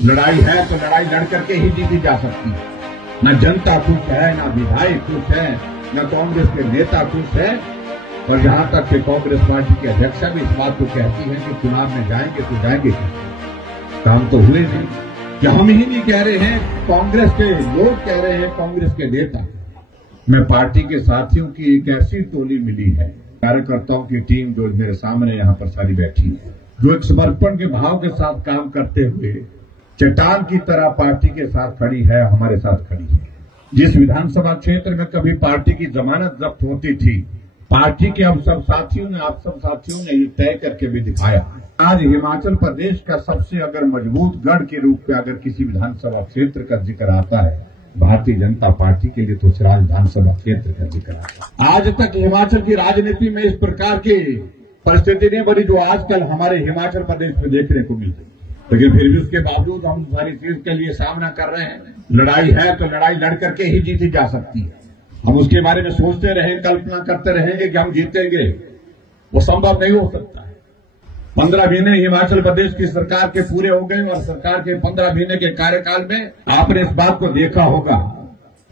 लड़ाई है तो लड़ाई लड़ करके ही जीती जा सकती है। न जनता खुश है, न विधायक खुश है, न कांग्रेस के नेता खुश है। और यहां तक कि कांग्रेस पार्टी की अध्यक्षा भी इस बात को कहती है कि चुनाव में जाएंगे तो जाएंगे कैसे। काम तो हुए नहीं। कि हम ही नहीं कह रहे हैं, कांग्रेस के लोग कह रहे हैं, कांग्रेस के नेता। मैं पार्टी के साथियों की एक ऐसी टोली मिली है, कार्यकर्ताओं की टीम जो मेरे सामने यहां पर सारी बैठी है, जो एक समर्पण के भाव के साथ काम करते हुए चट्टान की तरह पार्टी के साथ खड़ी है, हमारे साथ खड़ी है। जिस विधानसभा क्षेत्र में कभी पार्टी की जमानत जब्त होती थी, पार्टी के आप सब साथियों ने ये तय करके भी दिखाया। आज हिमाचल प्रदेश का सबसे अगर मजबूत गढ़ के रूप में अगर किसी विधानसभा क्षेत्र का जिक्र आता है भारतीय जनता पार्टी के लिए, तो सिराज विधानसभा क्षेत्र का जिक्र आता है। आज तक हिमाचल की राजनीति में इस प्रकार की परिस्थिति नहीं बनी जो आजकल हमारे हिमाचल प्रदेश में देखने को मिलती, लेकिन फिर भी उसके बावजूद हम सारी चीज के लिए सामना कर रहे हैं। लड़ाई है तो लड़ाई लड़ करके ही जीती जा सकती है। हम उसके बारे में सोचते रहें, कल्पना करते रहेंगे कि हम जीतेंगे, वो संभव नहीं हो सकता है। 15 महीने हिमाचल प्रदेश की सरकार के पूरे हो गए और सरकार के 15 महीने के कार्यकाल में आपने इस बात को देखा होगा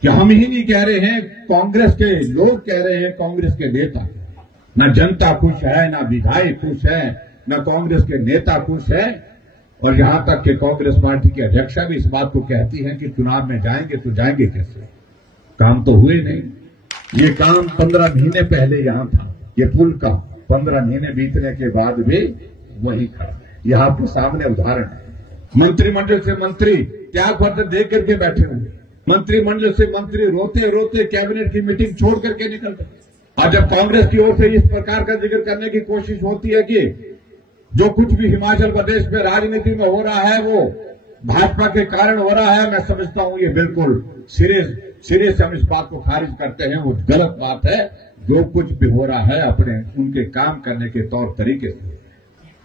कि हम ही नहीं कह रहे हैं, कांग्रेस के लोग कह रहे हैं, कांग्रेस के नेता। न जनता खुश है, न विधायक खुश है, न कांग्रेस के नेता खुश है। और यहां तक कि कांग्रेस पार्टी की अध्यक्षा भी इस बात को कहती है कि चुनाव में जाएंगे तो जाएंगे कैसे। काम तो हुए नहीं। ये काम 15 महीने पहले यहां था, ये पुल का 15 महीने बीतने के बाद भी वही खड़ा है। यह आपके सामने उदाहरण है। मंत्रिमंडल से मंत्री त्याग पत्र दे करके बैठे हुए, मंत्रिमंडल से मंत्री रोते रोते कैबिनेट की मीटिंग छोड़ करके निकल गए। और जब कांग्रेस की ओर से इस प्रकार का जिक्र करने की कोशिश होती है कि जो कुछ भी हिमाचल प्रदेश में राजनीति में हो रहा है वो भाजपा के कारण हो रहा है, मैं समझता हूं ये बिल्कुल सिरे से हम इस बात को खारिज करते हैं। वो गलत बात है। जो कुछ भी हो रहा है अपने उनके काम करने के तौर तरीके से।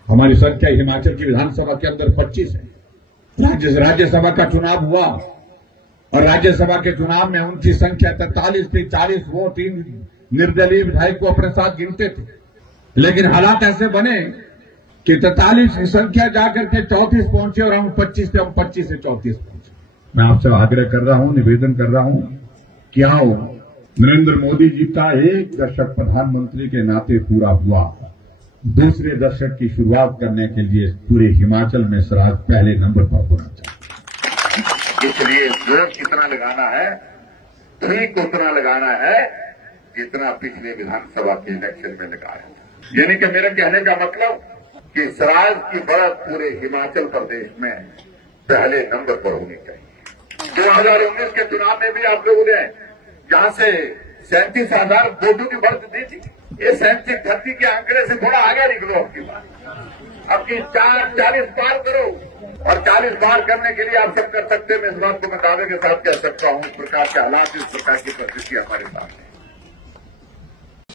हमारी संख्या हिमाचल की विधानसभा के अंदर 25 है। राज्यसभा का चुनाव हुआ और राज्यसभा के चुनाव में उनकी संख्या 43 थी। 40 वो 3 निर्दलीय विधायक को अपने साथ गिनते थे, लेकिन हालात ऐसे बने कि 43 की संख्या जाकर के 34 पहुंचे और हम 25 से 34 पहुंचे। मैं आपसे आग्रह कर रहा हूं, निवेदन कर रहा हूं कि आओ, नरेंद्र मोदी जी का 1 दशक प्रधानमंत्री के नाते पूरा हुआ। दूसरे दशक की शुरुआत करने के लिए पूरे हिमाचल में सिराज पहले नंबर पर होना चाहिए। इसलिए जोर कितना लगाना है, ठीक उतना लगाना है जितना पिछले विधानसभा के इलेक्शन में लगाया। यानी कि मेरे कहने का मतलब कि सिराज की बढ़त पूरे हिमाचल प्रदेश में पहले नंबर पर होनी चाहिए। 2019 के चुनाव में भी आप लोगों ने जहां से 37,000 वोटों की बढ़त दी थी, ये 37-30 के आंकड़े से थोड़ा आगे निकलो। आपकी बात अब की 40 पार करो, और 40 पार करने के लिए आप सब कर सकते हैं। मैं इस बात को मैं दावे के साथ कह सकता हूं, इस प्रकार के हालात, इस प्रकार की परिस्थिति हमारे साथ है।